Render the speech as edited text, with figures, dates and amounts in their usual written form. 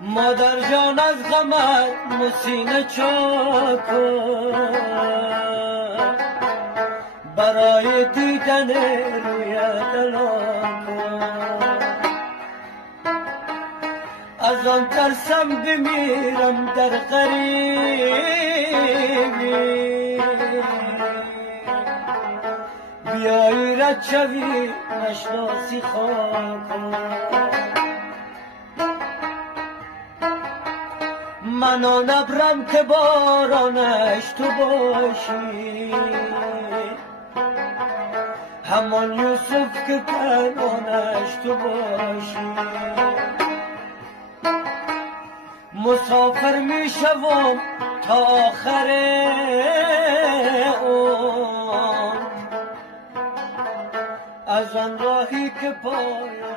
مادر جان از غمت مسینه چاکن برای دیدن رویت اعلان کن. از آن ترسم بمیرم در غریبی، بیایی رد شوی نشناسی خاکن. من آن ابرم که بارانش تو باشی، همان یوسف که کنانش تو باشی. مسافر می شوم تا آخر عمر، از آن راهی که پایان